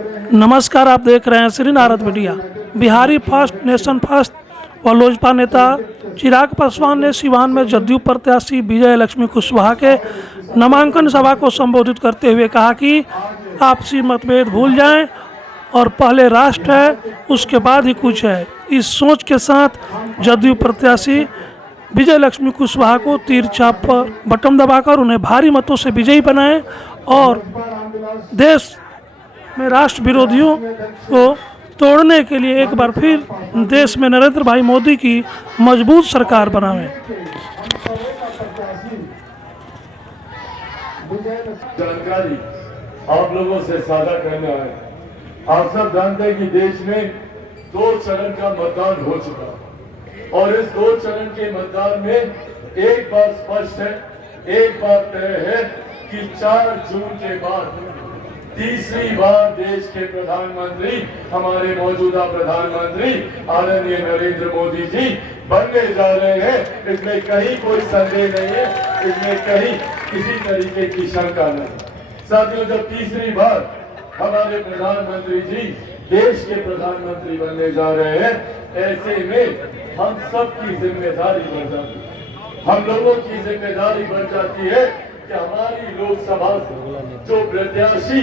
नमस्कार, आप देख रहे हैं Shri Narad media. Bihari first nation first व लोजपा नेता चिराग पासवान ने सिवान में जदयू प्रत्याशी विजय लक्ष्मी कुशवाहा के नामांकन सभा को संबोधित करते हुए कहा कि आपसी मतभेद भूल जाएं और पहले राष्ट्र है उसके बाद ही कुछ है। इस सोच के साथ जदयू प्रत्याशी विजय लक्ष्मी कुशवाहा को तीर छाप पर बटन दबाकर उन्हें भारी मतों से विजयी बनाएं और देश में राष्ट्र विरोधियों को तोड़ने के लिए एक बार फिर देश में नरेंद्र भाई मोदी की मजबूत सरकार बनावें। जानकारी आप लोगों से साझा करना है। आप सब जानते हैं कि देश में 2 चरण का मतदान हो चुका है और इस 2 चरण के मतदान में एक बात स्पष्ट है, एक बात तय है कि 4 जून के बाद तीसरी बार देश के प्रधानमंत्री हमारे मौजूदा प्रधानमंत्री आदरणीय नरेंद्र मोदी जी बनने जा रहे हैं। इसमें कहीं कोई संदेह नहीं है, इसमें कहीं किसी तरीके की शंका नहीं। साथियों, जब तीसरी बार हमारे प्रधानमंत्री जी देश के प्रधानमंत्री बनने जा रहे हैं, ऐसे में हम सबकी जिम्मेदारी बढ़ जाती है। हम लोगों की जिम्मेदारी बढ़ जाती है कि हमारी लोकसभा से जो प्रत्याशी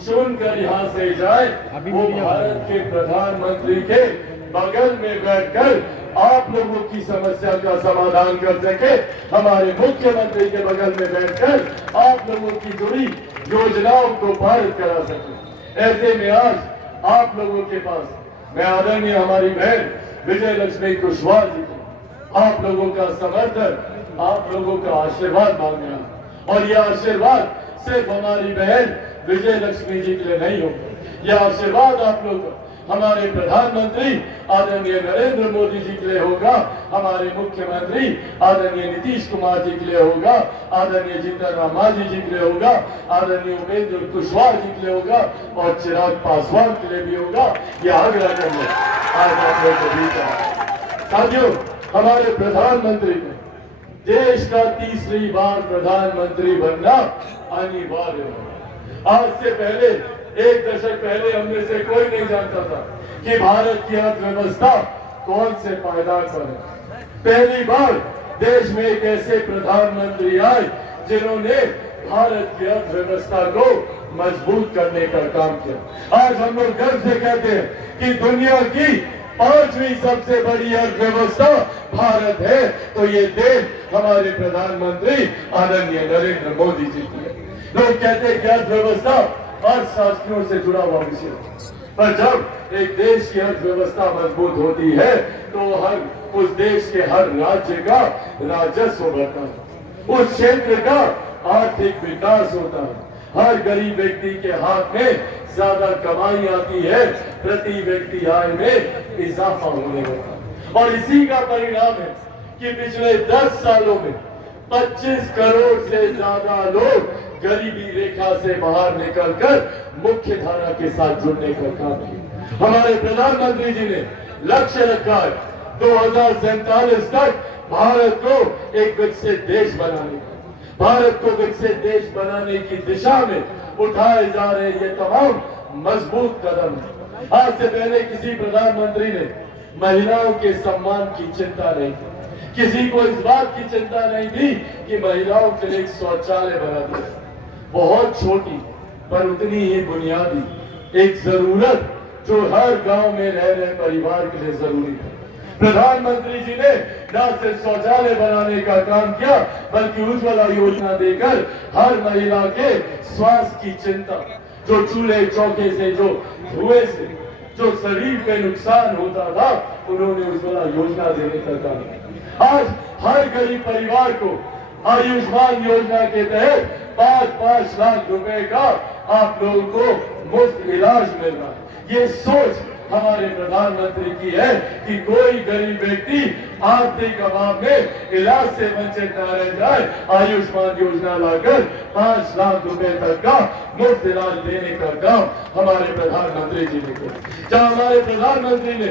चुनकर यहाँ से जाए वो भारत के प्रधानमंत्री के बगल में बैठकर आप लोगों की समस्या का समाधान कर सके, हमारे मुख्यमंत्री के बगल में बैठकर आप लोगों की जुड़ी योजनाओं को पारित करा सके। ऐसे में आज आप लोगों के पास मैं आदरणीय हमारी बहन विजय लक्ष्मी कुशवाहा जी को आप लोगों का समर्थन, आप लोगों का आशीर्वाद मांगना, और यह आशीर्वाद सिर्फ हमारी बहन विजय लक्ष्मी जी के लिए नहीं होगा, यह आशीर्वाद आप लोग हमारे प्रधानमंत्री आदरणीय नरेंद्र मोदी जी के लिए होगा, हमारे मुख्यमंत्री आदरणीय नीतीश कुमार जी के लिए होगा, आदरणीय जितन राम मांझी जी के लिए होगा, आदरणीय उपेंद्र कुशवाहा जी के लिए होगा और चिराग पासवान के लिए भी होगा। यह आग्रह करने आज आप लोग को भी साथियों, हमारे प्रधानमंत्री को देश का तीसरी बार प्रधानमंत्री बनना अनिवार्य है। आज से पहले 1 दशक पहले हमने से कोई नहीं जानता था कि भारत की अर्थव्यवस्था कौन से पायदान पर है। पहली बार देश में एक ऐसे प्रधानमंत्री आए जिन्होंने भारत की अर्थव्यवस्था को मजबूत करने का काम किया। आज हम लोग गर्व से कहते हैं कि दुनिया की 5वीं सबसे बड़ी अर्थव्यवस्था भारत है, तो ये देश हमारे प्रधानमंत्री आदरणीय नरेंद्र मोदी जी की है। लोग कहते हैं कि अर्थव्यवस्था अर्थशास्त्रियों से जुड़ा हुआ विषय, पर जब एक देश की अर्थव्यवस्था मजबूत होती है तो उस देश के हर राज्य का राजस्व बढ़ता है, उस क्षेत्र का आर्थिक विकास होता है, हर गरीब व्यक्ति के हाथ में ज्यादा कमाई आती है, प्रति व्यक्ति आय में इजाफा होने लगता है। और इसी का परिणाम है कि पिछले 10 सालों में 25 करोड़ से ज्यादा लोग गरीबी रेखा से बाहर निकलकर मुख्य धारा के साथ जुड़ने का काम किया। हमारे प्रधानमंत्री जी ने लक्ष्य रखा है 2047 तक भारत को एक विकसित देश बनाने का। भारत को विकसित देश बनाने की दिशा में उठाए जा रहे ये तमाम मजबूत कदम है। आज से पहले किसी प्रधानमंत्री ने महिलाओं के सम्मान की चिंता नहीं की, किसी को इस बात की चिंता नहीं थी कि महिलाओं के लिए एक शौचालय बना दिया। बहुत छोटी पर उतनी ही बुनियादी एक जरूरत जो हर गांव में रह रहे परिवार के लिए जरूरी है। प्रधानमंत्री जी ने न सिर्फ शौचालय बनाने का काम किया बल्कि उज्ज्वला योजना देकर हर महिला के स्वास्थ्य की चिंता, जो चूल्हे चौके से, जो धुएं से जो शरीर पे नुकसान होता था, उन्होंने उज्ज्वला योजना देने का काम किया। आज हर गरीब परिवार को आयुष्मान योजना के तहत 5-5 लाख रुपए का आप लोगों को मुफ्त इलाज मिल रहा है। ये सोच हमारे प्रधानमंत्री की है कि कोई गरीब व्यक्ति आर्थिक अभाव में इलाज से वंचित न रह जाए। आयुष्मान योजना लाकर 5 लाख रुपए तक का मुफ्त इलाज देने का काम हमारे प्रधानमंत्री जी ने किया। जहां हमारे प्रधानमंत्री ने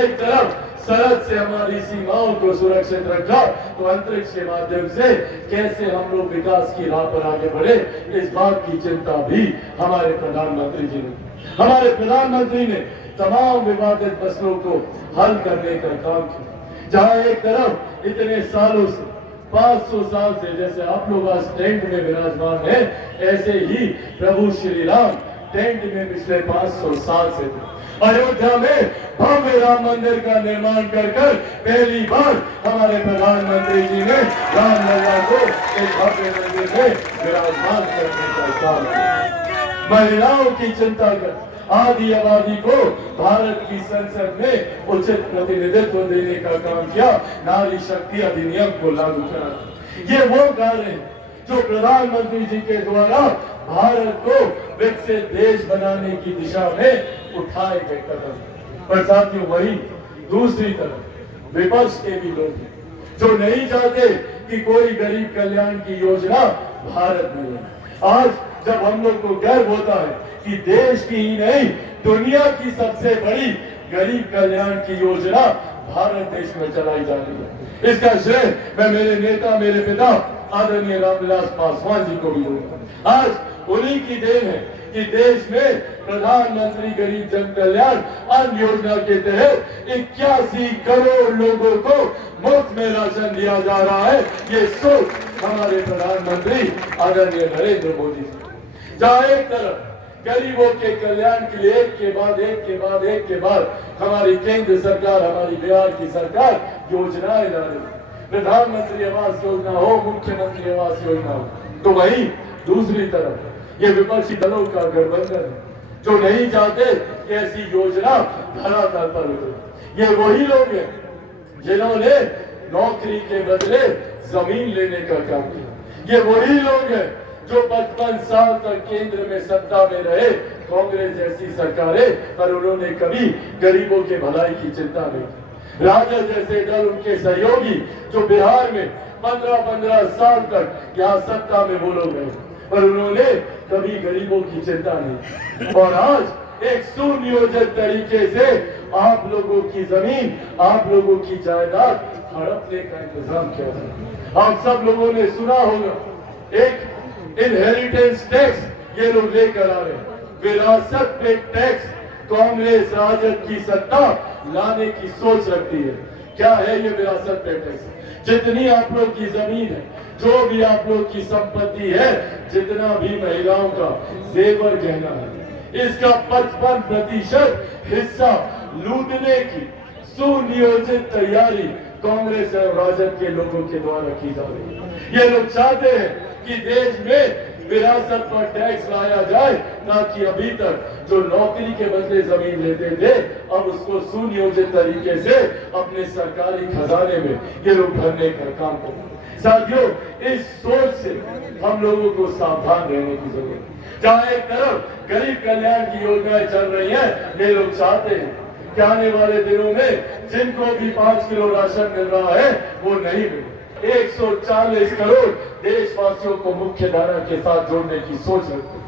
एक तरफ सरहद से हमारी सीमाओं को सुरक्षित रखा, तो अंतरिक्ष के माध्यम से कैसे हम लोग विकास की राह पर आगे बढ़े, इस बात की चिंता भी हमारे प्रधानमंत्री जी ने। हमारे प्रधानमंत्री ने तमाम विवादित मसलों को हल करने का काम किया। जहां एक तरफ इतने सालों से 500 साल से जैसे आप लोग आज टेंट में विराजमान हैं, ऐसे ही प्रभु श्री राम टेंट में पिछले 500 साल से थे। अयोध्या में भव्य राम मंदिर का निर्माण कर पहली बार हमारे प्रधानमंत्री जी ने राम लला को एक भव्य मंदिर में विराजमान करने का काम किया। महिलाओं की चिंता कर आदि आबादी को भारत की संसद में उचित प्रतिनिधित्व देने का काम किया। नारी शक्ति अधिनियम को लागू करा। ये वो कार्य है जो प्रधानमंत्री जी के द्वारा भारत को विकसित देश बनाने की दिशा में उठाए गए कदम। पर साथियों, वही दूसरी तरफ विपक्ष के भी लोग हैं जो नहीं चाहते कि कोई गरीब कल्याण की योजना भारत में ले। आज जब हम लोग को गर्व होता है कि देश की ही नहीं दुनिया की सबसे बड़ी गरीब कल्याण की योजना भारत देश में चलाई जा रही है, इसका श्रेय मैं मेरे नेता, मेरे पिता आदरणीय रामविलास पासवान जी को भी दूंगा। आज उन्हीं की देन है कि देश में प्रधानमंत्री गरीब जन कल्याण अन्न योजना के तहत 81 करोड़ लोगों को मुफ्त में राशन दिया जा रहा है। ये सोच हमारे प्रधानमंत्री आदरणीय नरेंद्र मोदी जी। जहां एक तरफ गरीबों के कल्याण के लिए एक के बाद हमारी केंद्र सरकार, हमारी बिहार की सरकार योजनाएं ला रही है, प्रधानमंत्री आवास योजना हो, मुख्यमंत्री आवास योजना हो, तो वहीं दूसरी तरफ ये विपक्षी दलों का गठबंधन है जो नहीं चाहते कि ऐसी योजना धरातल पर उतरे। ये वही लोग हैं जिन्होंने नौकरी के बदले जमीन लेने का काम किया। ये वही लोग हैं जो 55 साल तक केंद्र में सत्ता में रहे, कांग्रेस जैसी सरकारें, पर उन्होंने कभी गरीबों के भलाई की चिंता नहीं की। राजद जैसे दल, उनके सहयोगी जो बिहार में 15-15 साल तक यहाँ सत्ता में वो लोग रहे, पर उन्होंने कभी गरीबों की चिंता नहीं। और आज एक सुनियोजित तरीके से आप लोगों की जमीन, आप लोगों की जायदाद हड़पने का इंतजाम किया था। आप सब लोगों ने सुना होगा एक इनहेरिटेंस टैक्स ये लोग लेकर आ रहे हैं, विरासत पे टैक्स कांग्रेस राजद की सत्ता लाने की सोच रखती है। क्या है ये विरासत पे टैक्स? जितनी आप लोग की जमीन है, जो भी आप लोग की संपत्ति है, जितना भी महिलाओं का जेवर गहना है, इसका 55% हिस्सा लूटने की सुनियोजित तैयारी कांग्रेस और राजद के लोगों के द्वारा की जा रही है। ये लोग चाहते हैं कि देश में विरासत पर टैक्स लाया जाए, ताकि अभी तक जो नौकरी के बदले जमीन लेते थे अब उसको सुनियोजित तरीके से अपने सरकारी खजाने में ये लोग भरने का काम करें। साथियों, इस सोच से हम लोगों को सावधान रहने की जरूरत है। जहां एक तरफ गरीब कल्याण की योजनाएं चल रही है, ये लोग चाहते हैं कि आने वाले दिनों में जिनको भी 5 किलो राशन मिल रहा है वो नहीं मिले। 140 करोड़ देशवासियों को मुख्य धारा के साथ जोड़ने की सोच रखते हैं।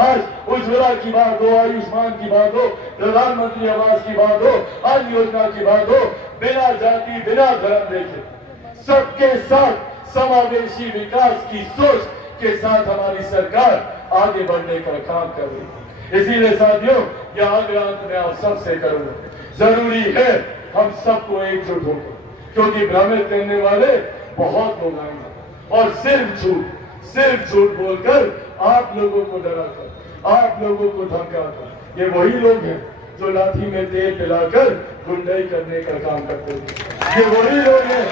आज उज्ज्वला की बात हो, आयुष्मान की बात हो, प्रधानमंत्री आवास की बात हो, अन्य योजना की बात हो, बिना जाति बिना धर्म देखे सबके साथ समावेशी विकास की सोच के साथ हमारी सरकार आगे बढ़ने का काम कर रही है। इसीलिए साथियों, यह आग्रह मैं आप सबसे करूंगा, जरूरी है हम सबको एकजुट होकर, क्योंकि भ्रमित करने वाले बहुत लोग आएंगे और सिर्फ झूठ बोलकर आप लोगों को डराकर, आप लोगों को धमकाकर, ये वही लोग हैं जो लाठी में तेल पिलाकर गुंडाई करने का काम करते हैं। ये वही लोग हैं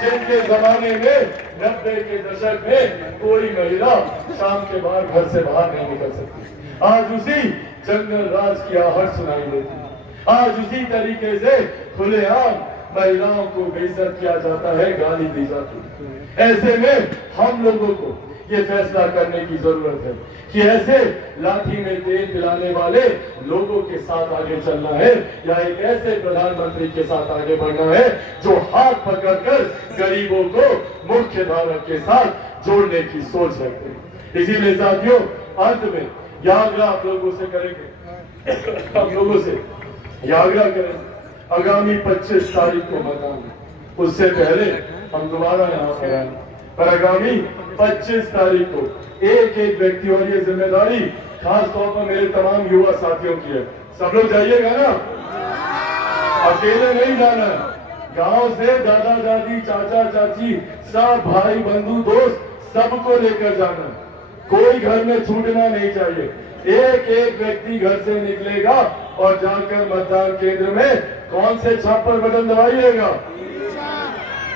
जिनके जमाने में 90 के दशक में कोई महिला शाम के बाद घर से बाहर नहीं निकल सकती। आज उसी जंगल राज की आहट सुनाई देती है। आज उसी तरीके से खुलेआम महिलाओं को बेइज्जत किया जाता है, गाली दी जाती है। ऐसे में हम लोगों को ये फैसला करने की जरूरत है कि ऐसे लाठी में तेल पिलाने वाले लोगों के साथ आगे चलना है या एक ऐसे प्रधानमंत्री के साथ आगे बढ़ना है जो हाथ पकड़कर गरीबों को मुख्य धारा के साथ जोड़ने की सोच रखते हैं। इसीलिए साथियों, अंत में यह आग्रह आप लोगों से करेंगे, हम लोगों से यह आग्रह करेंगे, आगामी 25 तारीख को मतदान, उससे पहले हम दोबारा यहाँ पर आए, पर आगामी 25 तारीख को एक एक व्यक्ति, और ये जिम्मेदारी खास तौर पर मेरे तमाम युवा साथियों की है। सब लोग जाइएगा ना, अकेले नहीं जाना। गांव से दादा दादी चाचा चाची सब भाई बंधु दोस्त सबको लेकर जाना। कोई घर में छूटना नहीं चाहिए। एक एक व्यक्ति घर से निकलेगा और जाकर मतदान केंद्र में कौन से छाप पर बटन दबाइएगा?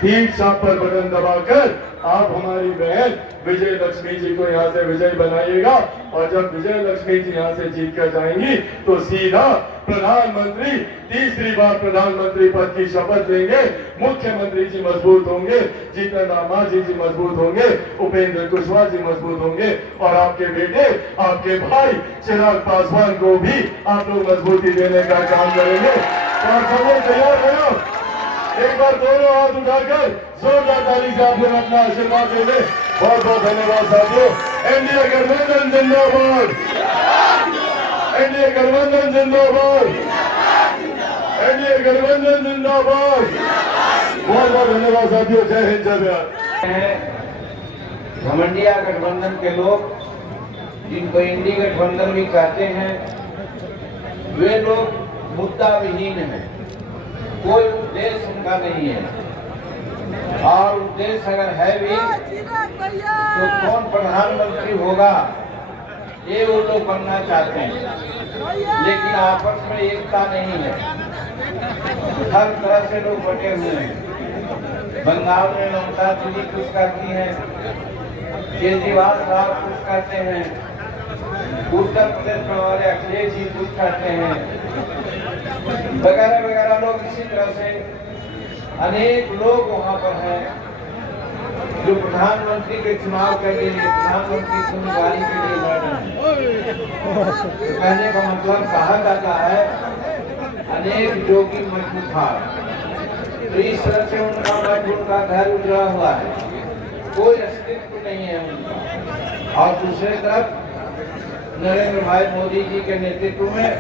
तीन छाप पर बटन दबाकर आप हमारी बहन विजय लक्ष्मी जी को यहाँ से विजय बनाइएगा। और जब विजय लक्ष्मी जी यहाँ से जीत कर जाएंगी तो सीधा प्रधानमंत्री, तीसरी बार प्रधानमंत्री पद की शपथ लेंगे। मुख्यमंत्री जी मजबूत होंगे, जितेंद्र मांझी जी मजबूत होंगे, उपेंद्र कुशवाहा जी मजबूत होंगे और आपके बेटे, आपके भाई चिराग पासवान को भी आप लोग मजबूती देने का काम करेंगे। तो आप सब लोग तैयार है ना? एक बार दोनों हाथ उठाकर जोरदार ताली से आप लोग अपना आशीर्वाद दे दें। बहुत बहुत धन्यवाद साथियों। एनडीए गठबंधन जिंदाबाद, एनडीए गठबंधन जिंदाबाद, एनडीए गठबंधन जिंदाबाद। बहुत बहुत धन्यवाद साथियों। जय हिंद, जय बिहार। घमंडिया गठबंधन के लोग, जिनको इंडी गठबंधन भी कहते हैं, वे लोग मुद्दा विहीन हैं। कोई उद्देश्य उनका नहीं है, और उद्देश्य अगर है भी तो कौन प्रधानमंत्री होगा ये वो लोग बनना चाहते हैं, लेकिन आपस में एकता नहीं है। हर तरह से लोग बटे हुए हैं। बंगाल में ममता दीदी कुछ करती हैं, केजरीवाल साहब कुछ करते हैं, उत्तर प्रदेश में हमारे अखिलेश जी कुछ करते हैं, वगैरह वगैरह लोग। इसी तरह से अनेक लोग वहाँ पर हैं जो प्रधानमंत्री के चुनाव के लिए, प्रधानमंत्री की उम्मीदवारी के लिए लड़ रहे हैं। तो कहने का मतलब कहा जाता है अनेक जोगी मजबूर। तो इस तरह से उनका मजबूर का घर उजड़ा हुआ है, कोई अस्तित्व नहीं है उनका। और दूसरी तरफ नरेंद्र भाई मोदी जी के नेतृत्व में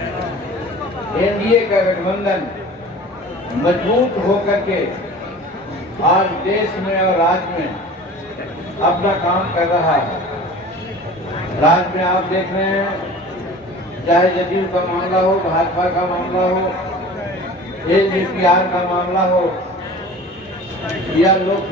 एनडीए का गठबंधन मजबूत होकर के आज देश में और राज्य में अपना काम कर रहा है। राज्य में आप देख रहे हैं, चाहे जदयू का मामला हो, भाजपा का मामला हो, एलजेपीआर का मामला हो या लोक